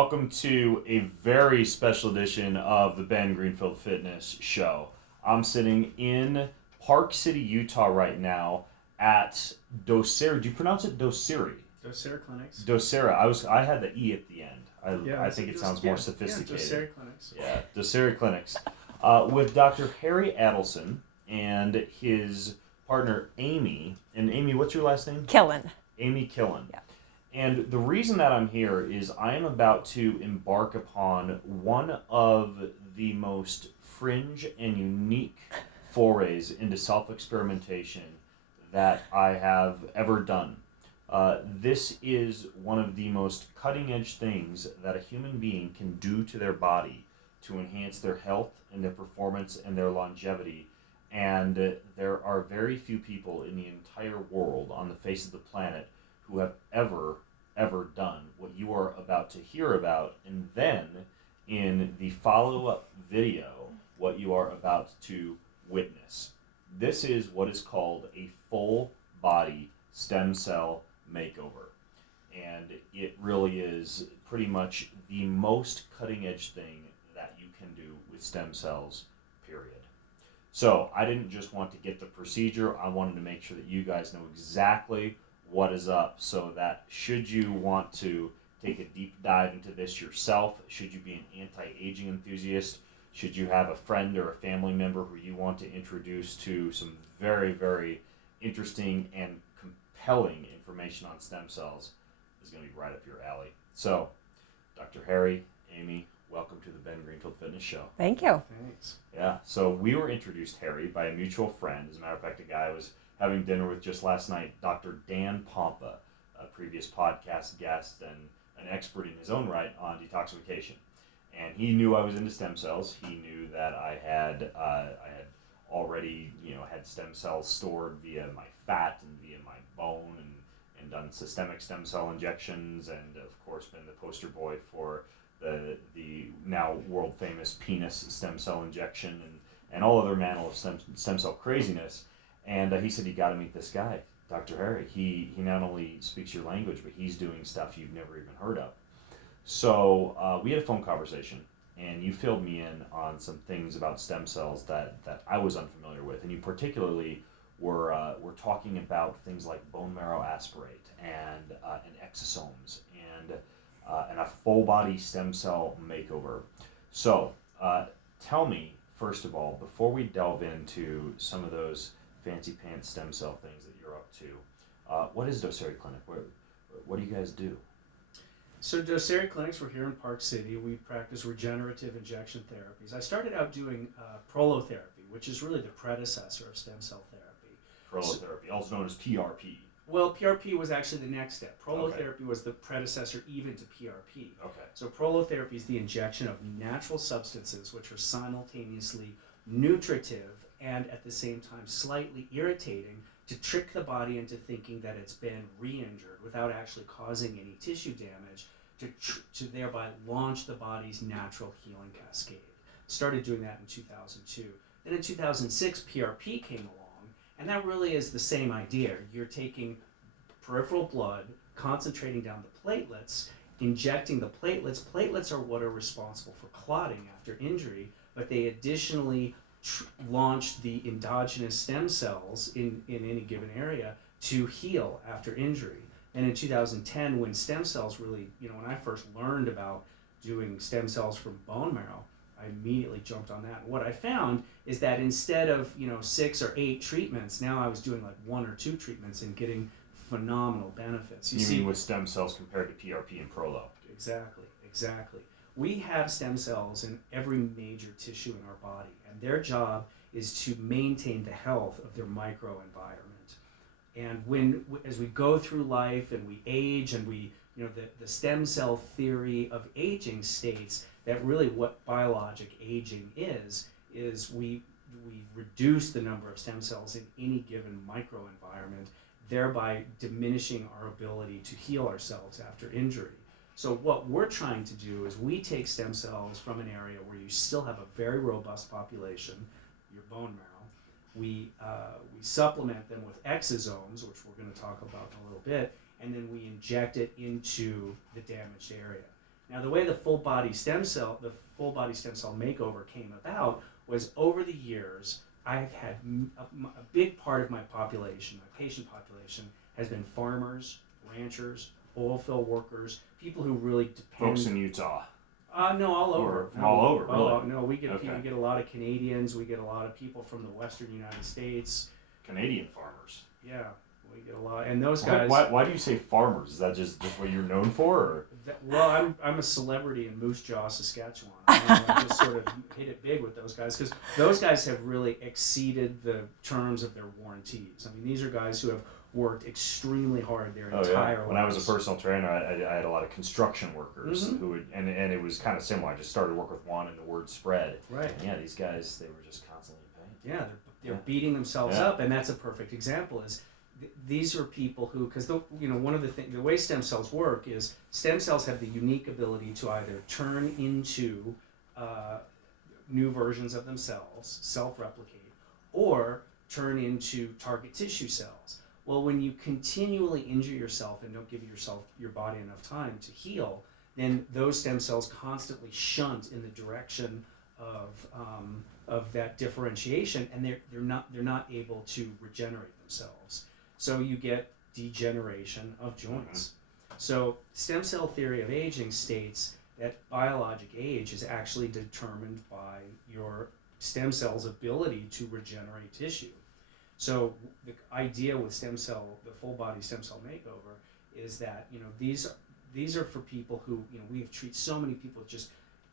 Welcome to a very special edition of the Ben Greenfield Fitness Show. I'm sitting in Park City, Utah right now at Docere. Do you pronounce it Docere? Docere Clinics. Docere. I had the E at the end. I think it sounds more sophisticated. Yeah, Docere Clinics. Yeah, Docere Clinics. With Dr. Harry Adelson and his partner Amy. And Amy, what's your last name? Killan. Amy Killan. Yeah. And the reason that I'm here is I am about to embark upon one of the most fringe and unique forays into self-experimentation that I have ever done. This is one of the most cutting-edge things that a human being can do to their body to enhance their health and their performance and their longevity. And there are very few people in the entire world on the face of the planet who have ever done what you are about to hear about, and then in the follow-up video, what you are about to witness. This is what is called a full body stem cell makeover, and it really is pretty much the most cutting edge thing that you can do with stem cells, period. So I didn't just want to get the procedure, I wanted to make sure that you guys know exactly what is up, so that should you want to take a deep dive into this yourself, should you be an anti-aging enthusiast, should you have a friend or a family member who you want to introduce to some very, very interesting and compelling information on stem cells, is going to be right up your alley. So, Dr. Harry, Amy, welcome to the Ben Greenfield Fitness Show. Thank you. Thanks. Yeah, so we were introduced, Harry, by a mutual friend. As a matter of fact, a guy I was having dinner with just last night, Dr. Dan Pompa, a previous podcast guest and an expert in his own right on detoxification. And he knew I was into stem cells. He knew that I had already, had stem cells stored via my fat and via my bone, and done systemic stem cell injections, and of course been the poster boy for the now world famous penis stem cell injection and all other manner of stem cell craziness. And he said, you got to meet this guy, Dr. Harry. He not only speaks your language, but he's doing stuff you've never even heard of. So we had a phone conversation, and you filled me in on some things about stem cells that I was unfamiliar with. And you particularly were talking about things like bone marrow aspirate and exosomes and a full body stem cell makeover. So tell me, first of all, before we delve into some of those fancy pants stem cell things that you're up to, what is Docere Clinic? What do you guys do? So Docere Clinics, we're here in Park City. We practice regenerative injection therapies. I started out doing prolotherapy, which is really the predecessor of stem cell therapy. Prolotherapy, also known as PRP. Well, PRP was actually the next step. Prolotherapy was the predecessor even to PRP. Okay. So prolotherapy is the injection of natural substances which are simultaneously nutritive and at the same time slightly irritating to trick the body into thinking that it's been re-injured without actually causing any tissue damage to thereby launch the body's natural healing cascade. Started doing that in 2002. Then in 2006, PRP came along, and that really is the same idea. You're taking peripheral blood, concentrating down the platelets, injecting the platelets. Platelets are what are responsible for clotting after injury, but they additionally launch the endogenous stem cells in any given area to heal after injury. And in 2010, when stem cells really, when I first learned about doing stem cells from bone marrow, I immediately jumped on that. What I found is that instead of 6 or 8 treatments, now I was doing like 1 or 2 treatments and getting phenomenal benefits. You mean with stem cells compared to PRP and Prolo? Exactly. We have stem cells in every major tissue in our body, and their job is to maintain the health of their microenvironment. And as we go through life and we age, and the stem cell theory of aging states that really what biologic aging is we reduce the number of stem cells in any given microenvironment, thereby diminishing our ability to heal ourselves after injury. So what we're trying to do is we take stem cells from an area where you still have a very robust population, your bone marrow. We supplement them with exosomes, which we're going to talk about in a little bit, and then we inject it into the damaged area. Now, the way the full body stem cell makeover came about was over the years, I've had a big part of my population, my patient population, has been farmers, ranchers, oil field workers, people who really depend. Folks in Utah. No, all over. From all over, really? No, we get a lot of Canadians. We get a lot of people from the Western United States. Canadian farmers. Yeah, we get a lot, and those guys. Why do you say farmers? Is that just what you're known for? Or? Well, I'm a celebrity in Moose Jaw, Saskatchewan. I just sort of hit it big with those guys because those guys have really exceeded the terms of their warranties. I mean, these are guys who have worked extremely hard their entire lives. When I was a personal trainer, I had a lot of construction workers who would, and it was kind of similar. I just started to work with one, and the word spread. Right. And yeah, these guys, they were just constantly in pain. Yeah, they're beating themselves up, and that's a perfect example. Is these are people who, because one of the way stem cells work is stem cells have the unique ability to either turn into new versions of themselves, self-replicate, or turn into target tissue cells. Well, when you continually injure yourself and don't give your body enough time to heal, then those stem cells constantly shunt in the direction of that differentiation, and they're not able to regenerate themselves. So you get degeneration of joints. So stem cell theory of aging states that biologic age is actually determined by your stem cell's ability to regenerate tissue. So the idea with the full body stem cell makeover is that these are for people who we have treated so many people with just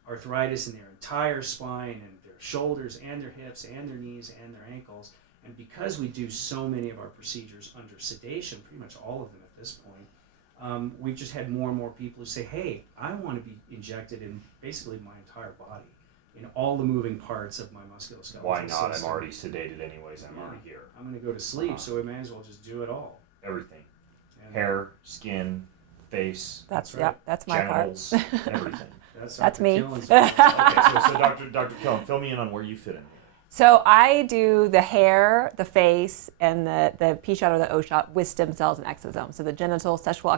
arthritis in their entire spine and their shoulders and their hips and their knees and their ankles. And because we do so many of our procedures under sedation, pretty much all of them at this point, we've just had more and more people who say, hey, I want to be injected in basically my entire body, in all the moving parts of my musculoskeletal Why not? system. I'm already sedated anyways. I'm already here. I'm going to go to sleep, so we may as well just do it all. Everything. And hair, skin, face. That's right. That's my genitals, part. everything. That's me. Okay, so Dr. Killan, fill me in on where you fit in here. So I do the hair, the face, and the P shot or the O shot with stem cells and exosomes. So the genital sexual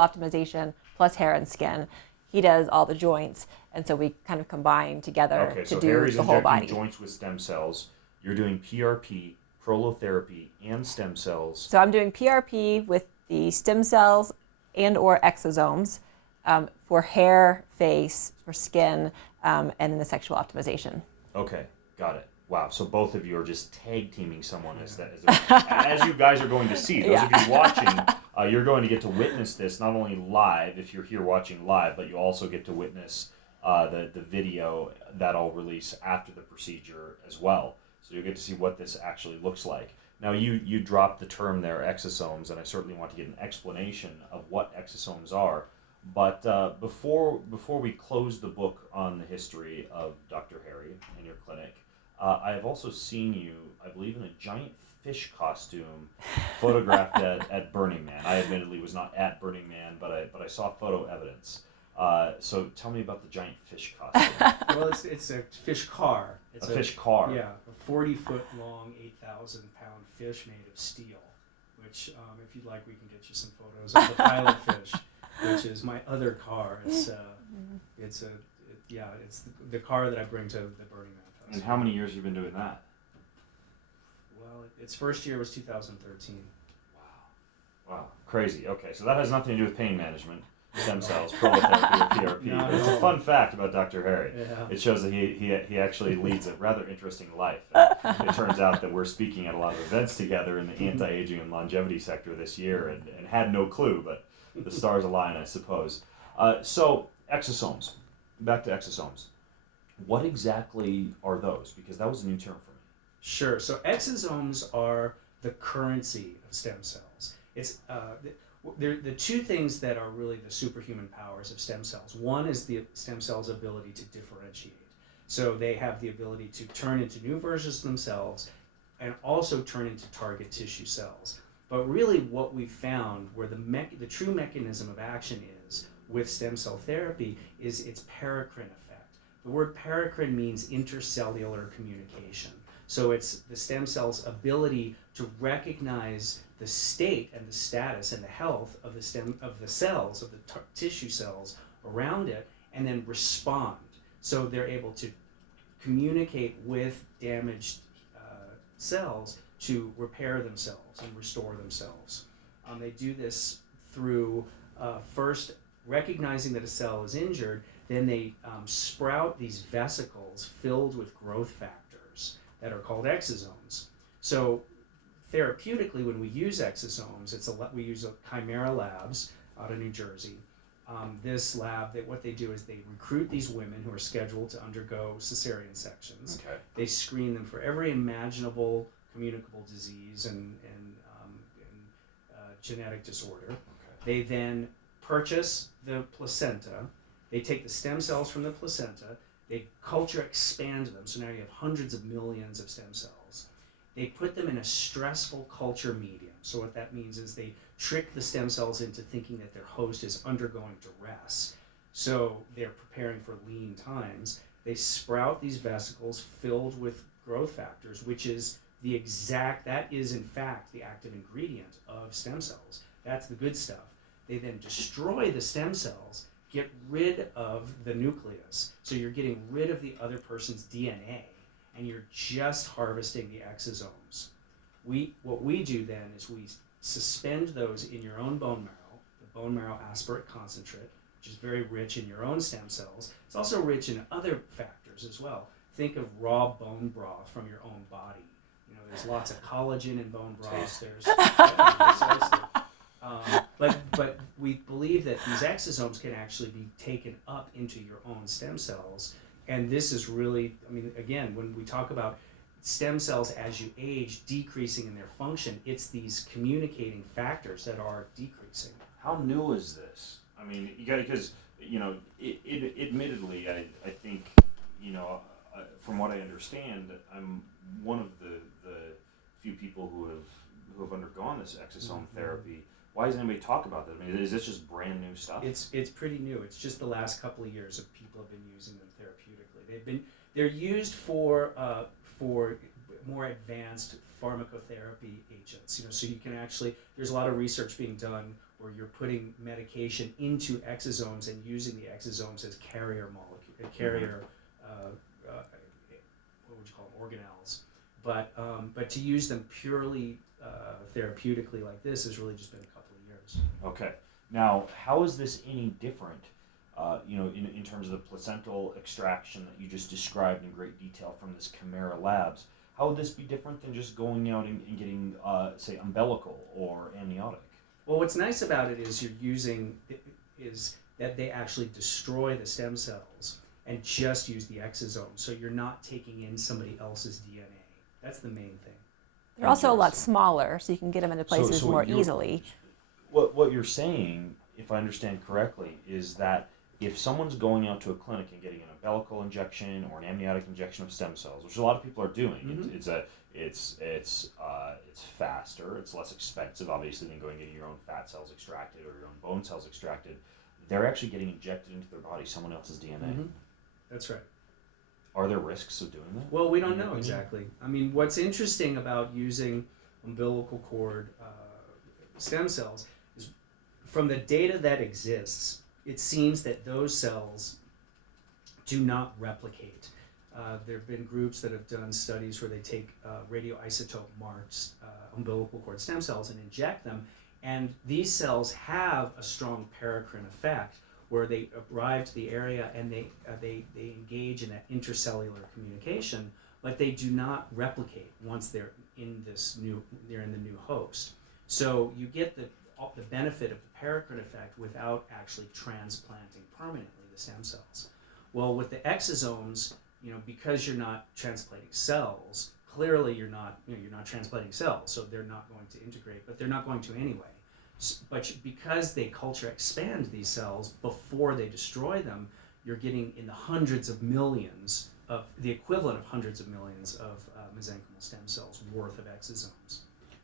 optimization plus hair and skin. He does all the joints, and so we kind of combine together to do the whole body. Joints with stem cells. You're doing PRP, prolotherapy, and stem cells. So I'm doing PRP with the stem cells and or exosomes for hair, face, for skin, and then the sexual optimization. Okay, got it. Wow, so both of you are just tag teaming someone as you guys are going to see. Those of you watching, you're going to get to witness this not only live, if you're here watching live, but you also get to witness the video that I'll release after the procedure as well. So you'll get to see what this actually looks like. Now you dropped the term there, exosomes, and I certainly want to get an explanation of what exosomes are. But before we close the book on the history of Dr. Harry and your clinic, I have also seen you, I believe, in a giant fish costume photographed at Burning Man. I admittedly was not at Burning Man, but I saw photo evidence. So tell me about the giant fish costume. Well, it's a fish car. It's a fish car. Yeah, a 40-foot long, 8,000-pound fish made of steel. Which, if you'd like, we can get you some photos of the pilot fish, which is my other car. It's the car that I bring to the Burning Man. And how many years have you been doing that? Well, its first year was 2013. Wow. Crazy. Okay, so that has nothing to do with pain management, stem cells, prolotherapy, or PRP. Not But it's a fun fact about Dr. Harry. Yeah. It shows that he actually leads a rather interesting life. It turns out that we're speaking at a lot of events together in the anti-aging and longevity sector this year and had no clue, but the stars align, I suppose. So, exosomes. Back to exosomes. What exactly are those? Because that was a new term for me. Sure. So exosomes are the currency of stem cells. It's they're the two things that are really the superhuman powers of stem cells. One is the stem cells' ability to differentiate. So they have the ability to turn into new versions of themselves and also turn into target tissue cells. But really what we found where the true mechanism of action is with stem cell therapy is its paracrine effect. The word paracrine means intercellular communication. So it's the stem cell's ability to recognize the state and the status and the health of the cells, of the tissue cells around it, and then respond. So they're able to communicate with damaged cells to repair themselves and restore themselves. They do this through first recognizing that a cell is injured, then they sprout these vesicles filled with growth factors that are called exosomes. So therapeutically, when we use exosomes, we use Chimera Labs out of New Jersey. This lab, what they do is they recruit these women who are scheduled to undergo cesarean sections. Okay. They screen them for every imaginable communicable disease and genetic disorder. Okay. They then purchase the placenta. They take the stem cells from the placenta. They culture expand them. So now you have hundreds of millions of stem cells. They put them in a stressful culture medium. So what that means is they trick the stem cells into thinking that their host is undergoing duress. So they're preparing for lean times. They sprout these vesicles filled with growth factors, which is that is in fact the active ingredient of stem cells. That's the good stuff. They then destroy the stem cells, get rid of the nucleus. So you're getting rid of the other person's DNA, and you're just harvesting the exosomes. What we do then is we suspend those in your own bone marrow, the bone marrow aspirate concentrate, which is very rich in your own stem cells. It's also rich in other factors as well. Think of raw bone broth from your own body. There's lots of collagen in bone broth. But we believe that these exosomes can actually be taken up into your own stem cells. And this is really, again, when we talk about stem cells as you age decreasing in their function, it's these communicating factors that are decreasing. How new is this? Because admittedly, I think, from what I understand, I'm one of the few people who have undergone this exosome therapy. Why doesn't anybody talk about that? Is this just brand new stuff? It's pretty new. It's just the last couple of years that people have been using them therapeutically. They're used for more advanced pharmacotherapy agents. So you can actually, there's a lot of research being done where you're putting medication into exosomes and using the exosomes as carrier what would you call them, organelles. But to use them purely therapeutically like this has really just been a couple of years. Okay. Now, how is this any different, in terms of the placental extraction that you just described in great detail from this Chimera Labs? How would this be different than just going out and getting, say, umbilical or amniotic? Well, what's nice about it is is that they actually destroy the stem cells and just use the exosome. So you're not taking in somebody else's DNA. That's the main thing. They're also a lot smaller, so you can get them into places more easily. What you're saying, if I understand correctly, is that if someone's going out to a clinic and getting an umbilical injection or an amniotic injection of stem cells, which a lot of people are doing, it's faster, it's less expensive, obviously, than going and getting your own fat cells extracted or your own bone cells extracted. They're actually getting injected into their body someone else's DNA. Mm-hmm. That's right. Are there risks of doing that? Well, we don't know exactly. What's interesting about using umbilical cord stem cells is from the data that exists, it seems that those cells do not replicate. There have been groups that have done studies where they take radioisotope marked umbilical cord stem cells and inject them, and these cells have a strong paracrine effect where they arrive to the area and they engage in that intercellular communication, but they do not replicate once they're in the new host. So you get the benefit of the paracrine effect without actually transplanting permanently the stem cells. Well, with the exosomes, because you're not transplanting cells, clearly you're not transplanting cells, so they're not going to integrate, but they're not going to anyway. But because they culture expand these cells before they destroy them, you're getting in the hundreds of millions of the equivalent of hundreds of millions of mesenchymal stem cells worth of exosomes.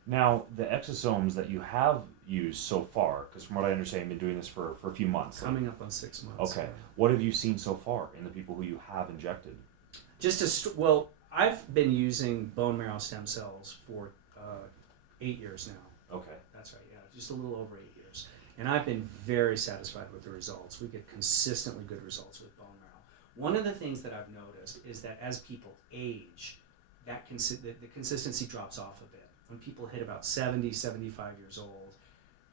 Now, the exosomes that you have used so far, because from what I understand, you've been doing this for a few months. Coming up on 6 months. Okay. What have you seen so far in the people who you have injected? I've been using bone marrow stem cells for 8 years now. Okay. That's right, yeah, just a little over 8 years. And I've been very satisfied with the results. We get consistently good results with bone marrow. One of the things that I've noticed is that as people age, that the consistency drops off a bit. When people hit about 70, 75 years old,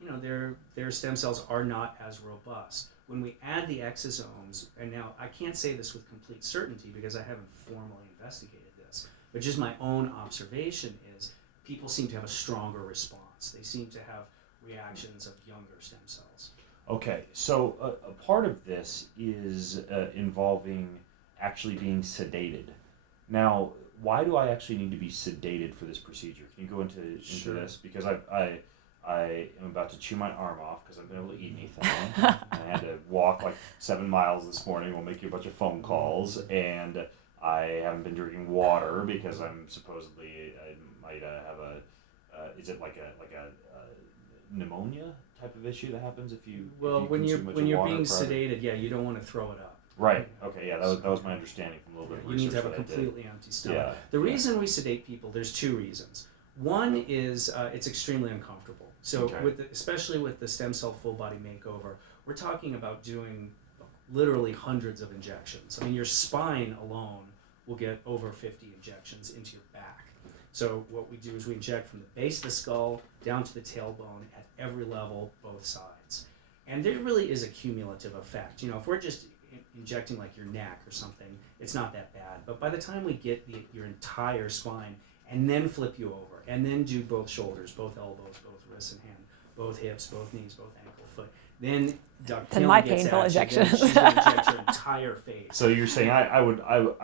you know, their stem cells are not as robust. When we add the exosomes, and now I can't say this with complete certainty because I haven't formally investigated this, but just my own observation is people seem to have a stronger response. They seem to have reactions of younger stem cells. Okay, so a part of this is involving actually being sedated. Now, why do I actually need to be sedated for this procedure? Can you go into Sure. this? Because I am about to chew my arm off because I've been able to eat anything. I had to walk like 7 miles this morning. We'll make you a bunch of phone calls, and I haven't been drinking water because I'm supposedly I might have a is it like a pneumonia type of issue that happens if you When consume much you're water being prior to- sedated, yeah, you don't want to throw it up. Right. Okay. Yeah. That was my understanding from a little bit of You need to research have a that I did. completely empty stomach. Yeah. The reason we sedate people, there's two reasons. One is it's extremely uncomfortable. So Okay. especially with the stem cell full body makeover, we're talking about doing literally hundreds of injections. I mean, your spine alone will get over 50 injections into your back. So what we do is we inject from the base of the skull down to the tailbone at every level, both sides. And there really is a cumulative effect. You know, if we're just injecting like your neck or something, it's not that bad. But by the time we get your entire spine and then flip you over and then do both shoulders, both elbows, both wrists and hand, both hips, both knees, both ankle, foot, then Dr. my Killan gets painful at you, then injections. she's going to inject your entire face. So you're saying I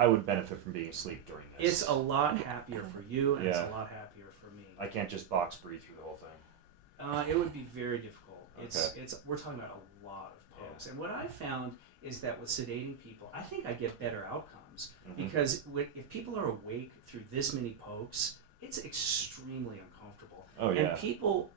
would benefit from being asleep during this. It's a lot happier for you, and it's Yeah. a lot happier for me. I can't just box breathe through the whole thing. It would be very difficult. Okay. We're talking about a lot of pokes, and what I found is that with sedating people, I think I get better outcomes because if people are awake through this many pokes, it's extremely uncomfortable. Oh yeah. And people,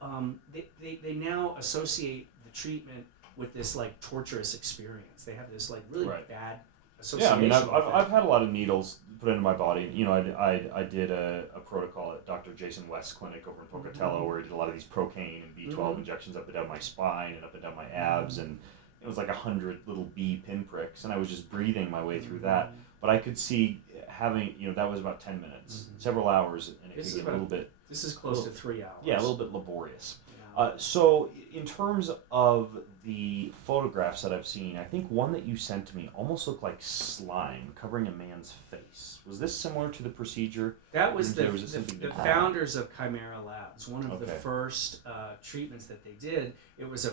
they now associate the treatment with this like torturous experience. They have this like really Right. bad Yeah, association. I mean, with it. I've had a lot of needles put into my body. You know, I did a protocol at Dr. Jason West's clinic over in Pocatello where he did a lot of these procaine and B12 injections up and down my spine and up and down my abs, and it was like 100 little bee pinpricks, and I was just breathing my way through that. But I could see having, you know, that was about 10 minutes, several hours, and it This could is get a little bit, This is close to 3 hours. yeah, a little bit laborious. Yeah. So in terms of the photographs that I've seen, I think one that you sent to me almost looked like slime covering a man's face. Was this similar to the procedure? That was Or the was it something the different? founders of Chimera Labs. One of the Okay. first treatments that they did. It was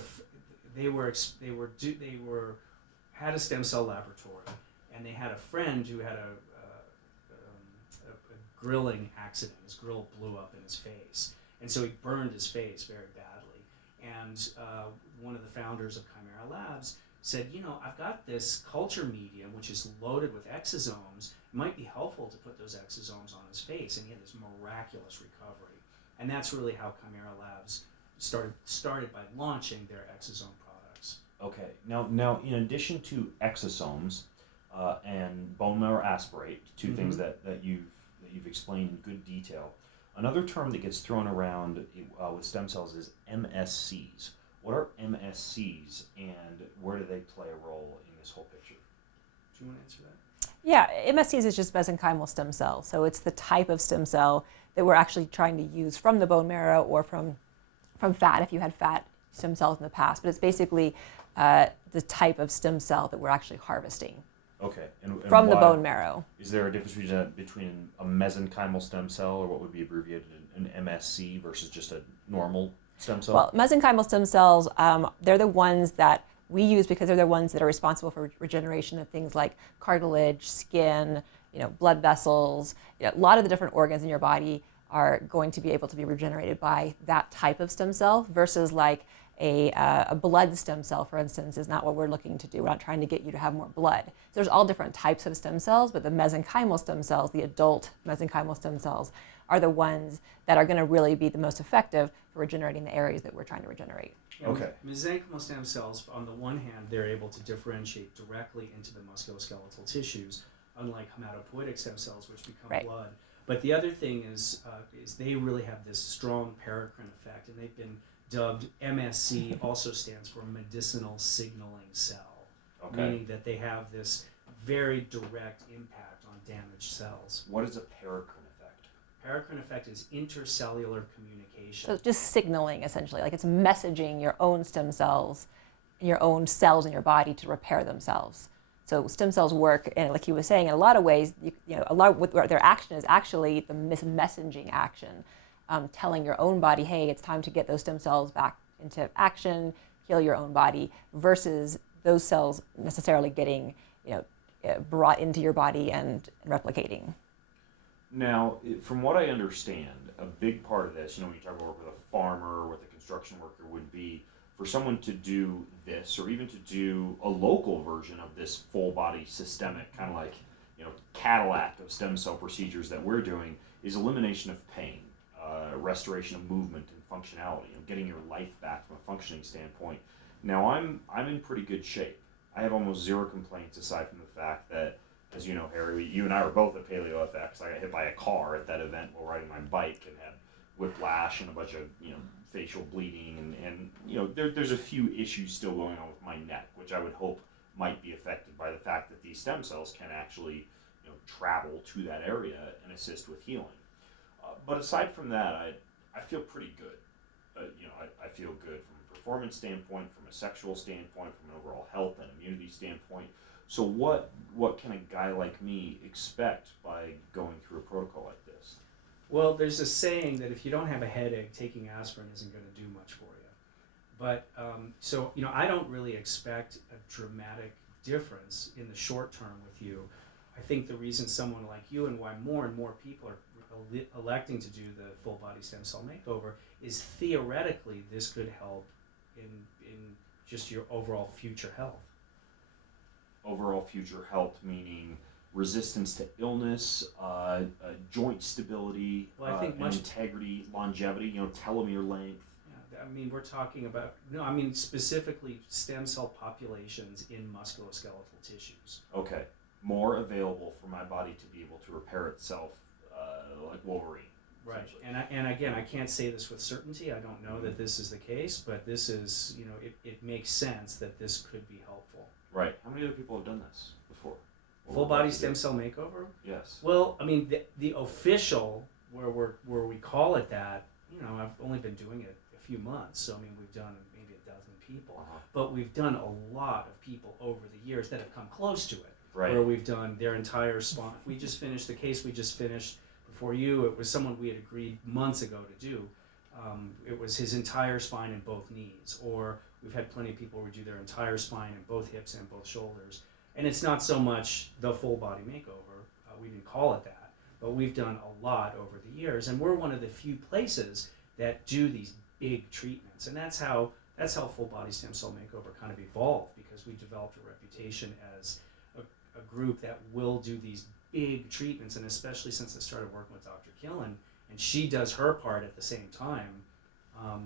they had a stem cell laboratory, and they had a friend who had a grilling accident. His grill blew up in his face, and so he burned his face very badly. And one of the founders of Chimera Labs said, you know, I've got this culture medium which is loaded with exosomes. It might be helpful to put those exosomes on his face, and he had this miraculous recovery. And that's really how Chimera Labs started by launching their exosome products. Okay. Now, in addition to exosomes and bone marrow aspirate, two things that you've explained in good detail, another term that gets thrown around with stem cells is MSCs. What are MSCs, and where do they play a role in this whole picture? Do you want to answer that? Yeah, MSCs is just mesenchymal stem cell. So it's the type of stem cell that we're actually trying to use from the bone marrow or from fat, if you had fat stem cells in the past. But it's basically the type of stem cell that we're actually harvesting Okay. And from the why- bone marrow. Is there a difference between a mesenchymal stem cell, or what would be abbreviated an MSC, versus just a normal stem cell? Well, mesenchymal stem cells, they're the ones that we use because they're the ones that are responsible for regeneration of things like cartilage, skin, blood vessels. A lot of the different organs in your body are going to be able to be regenerated by that type of stem cell versus like a blood stem cell, for instance, is not what we're looking to do. We're not trying to get you to have more blood. So there's all different types of stem cells, but the mesenchymal stem cells, the adult mesenchymal stem cells, are the ones that are going to really be the most effective for regenerating the areas that we're trying to regenerate. Okay. Mesenchymal stem cells, on the one hand, they're able to differentiate directly into the musculoskeletal tissues, unlike hematopoietic stem cells, which become Right. blood. But the other thing is they really have this strong paracrine effect, and they've been dubbed MSC, also stands for medicinal signaling cell, Okay. meaning that they have this very direct impact on damaged cells. What is a paracrine effect? Paracrine effect is intercellular communication. So it's just signaling, essentially, like it's messaging your own stem cells, your own cells in your body to repair themselves. So stem cells work, and like he was saying, in a lot of ways, a lot of what their action is actually the messaging action, telling your own body, hey, it's time to get those stem cells back into action, heal your own body, versus those cells necessarily getting, brought into your body and replicating. Now, from what I understand, a big part of this, when you talk about work with a farmer or with a construction worker, would be for someone to do this, or even to do a local version of this full body systemic, kind of like, Cadillac of stem cell procedures that we're doing, is elimination of pain, restoration of movement and functionality, getting your life back from a functioning standpoint. Now, I'm in pretty good shape. I have almost zero complaints aside from the fact that, as you know, Harry, you and I were both at Paleo FX. I got hit by a car at that event while riding my bike and had whiplash and a bunch of, facial bleeding and there's a few issues still going on with my neck, which I would hope might be affected by the fact that these stem cells can actually, travel to that area and assist with healing. But aside from that, I feel pretty good. I feel good from a performance standpoint, from a sexual standpoint, from an overall health and immunity standpoint. So what can a guy like me expect by going through a protocol like this? Well, there's a saying that if you don't have a headache, taking aspirin isn't going to do much for you. But, I don't really expect a dramatic difference in the short term with you. I think the reason someone like you, and why more and more people are electing to do the full body stem cell makeover, is theoretically this could help in just your overall future health. Overall future health meaning resistance to illness, joint stability, Well, I think integrity, longevity, telomere length. Yeah, we're talking about, specifically stem cell populations in musculoskeletal tissues. Okay, more available for my body to be able to repair itself, like Wolverine. Right, and again, I can't say this with certainty. I don't know that this is the case, but this is, it makes sense that this could be helpful. Right. How many other people have done this before? Full body stem cell makeover? Yes. Well, the official, where we call it that, I've only been doing it a few months, so we've done maybe 12 people, but we've done a lot of people over the years that have come close to it. Right. Where we've done their entire spine. We just finished the case we just finished before you. It was someone we had agreed months ago to do. It was his entire spine and both knees, or we've had plenty of people who do their entire spine and both hips and both shoulders. And it's not so much the full body makeover, we didn't call it that, but we've done a lot over the years, and we're one of the few places that do these big treatments, and that's how full body stem cell makeover kind of evolved, because we developed a reputation as a group that will do these big treatments, and especially since I started working with Dr. Killan, and she does her part at the same time,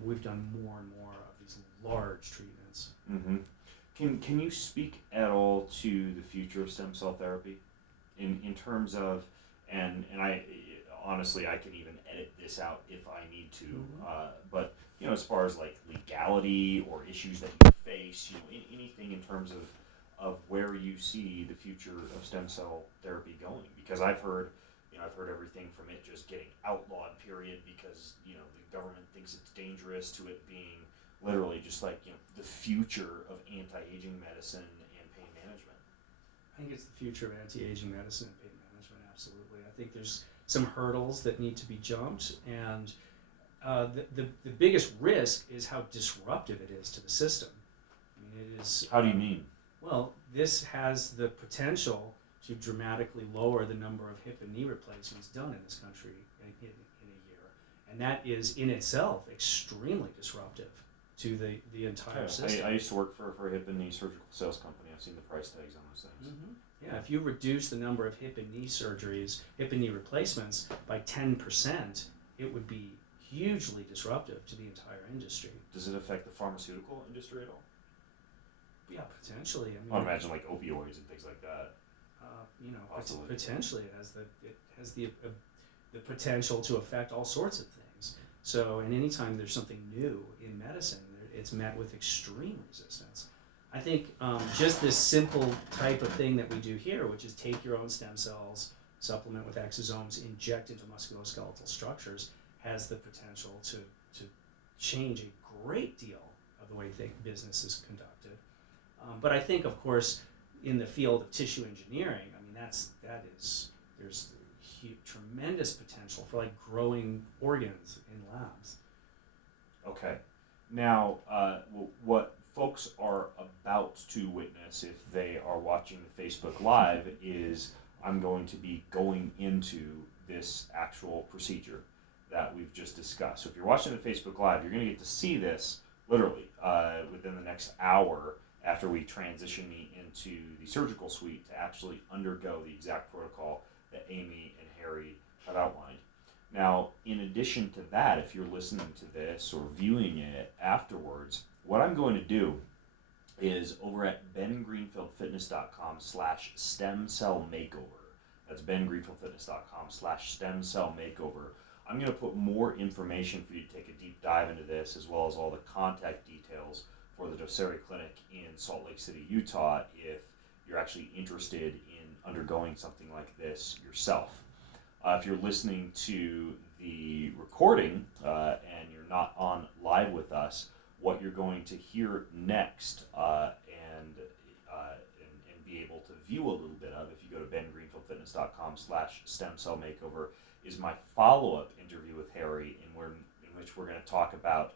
we've done more and more of these large treatments. Mm-hmm. Can you speak at all to the future of stem cell therapy, in terms of, and I honestly I can even edit this out if I need to, but as far as like legality or issues that you face, anything in terms of where you see the future of stem cell therapy going, because I've heard everything from it just getting outlawed, period, because the government thinks it's dangerous, to it being literally just like the future of anti-aging medicine and pain management. I think it's the future of anti-aging medicine and pain management, absolutely. I think there's some hurdles that need to be jumped, and the biggest risk is how disruptive it is to the system. It is. How do you mean? Well, this has the potential to dramatically lower the number of hip and knee replacements done in this country in a year, and that is in itself extremely disruptive to the entire system. I used to work for a hip and knee surgical sales company. I've seen the price tags on those things. Mm-hmm. Yeah, if you reduce the number of hip and knee surgeries, hip and knee replacements by 10%, it would be hugely disruptive to the entire industry. Does it affect the pharmaceutical industry at all? Yeah, potentially. I imagine like opioids and things like that. Potentially it has the potential to affect all sorts of things. So, and anytime there's something new in medicine, it's met with extreme resistance. I think just this simple type of thing that we do here, which is take your own stem cells, supplement with exosomes, inject into musculoskeletal structures, has the potential to change a great deal of the way business is conducted. But I think, of course, in the field of tissue engineering, I mean, there's tremendous potential for like growing organs in labs. Okay. Now, what folks are about to witness if they are watching the Facebook Live is I'm going to be going into this actual procedure that we've just discussed. So if you're watching the Facebook Live, you're going to get to see this literally within the next hour after we transition me into the surgical suite to actually undergo the exact protocol that Amy and Harry have outlined. Now, in addition to that, if you're listening to this or viewing it afterwards, what I'm going to do is over at bengreenfieldfitness.com/stemcellmakeover. That's bengreenfieldfitness.com/stemcellmakeover. I'm going to put more information for you to take a deep dive into this, as well as all the contact details for the Docere Clinic in Salt Lake City, Utah, if you're actually interested in undergoing something like this yourself. If you're listening to the recording and you're not on live with us, what you're going to hear next and be able to view a little bit of, if you go to bengreenfieldfitness.com/stemcellmakeover, is my follow-up interview with Harry, in which we're going to talk about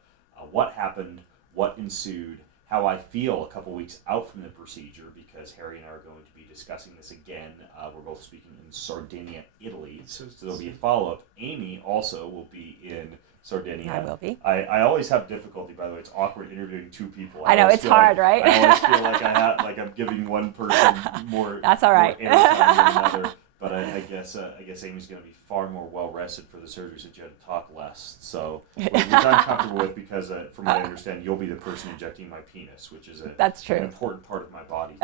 what happened, what ensued, how I feel a couple weeks out from the procedure, because Harry and I are going to be discussing this again. We're both speaking in Sardinia, Italy, so there'll be a follow-up. Amy also will be in Sardinia. I will be. I always have difficulty, by the way. It's awkward interviewing two people. I know, it's hard, right? I always feel like I'm giving one person more. That's all right. More airtime than another. But I guess Amy's going to be far more well rested for the surgery, since you had to talk less. So which I'm comfortable with, because from what I understand, you'll be the person injecting my penis, which is That's true. an important part of my body.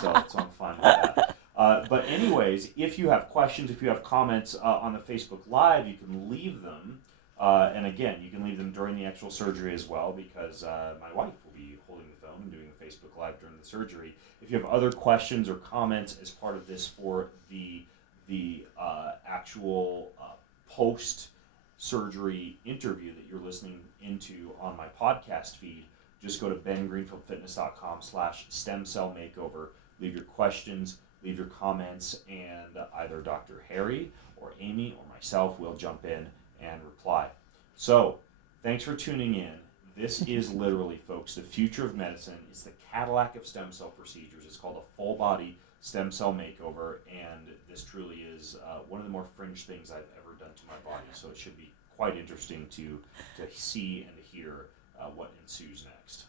so I'm fine with that. But anyways, if you have questions, if you have comments on the Facebook Live, you can leave them. And again, you can leave them during the actual surgery as well, because my wife will be holding the phone and doing the Facebook Live during the surgery. If you have other questions or comments as part of this for the actual post-surgery interview that you're listening into on my podcast feed, just go to bengreenfieldfitness.com/stemcellmakeover. Leave your questions, leave your comments, and either Dr. Harry or Amy or myself will jump in and reply. So, thanks for tuning in. This is literally, folks, the future of medicine. It's the Cadillac of stem cell procedures. It's called a full body stem cell makeover, and this truly is one of the more fringe things I've ever done to my body. So it should be quite interesting to see and to hear what ensues next.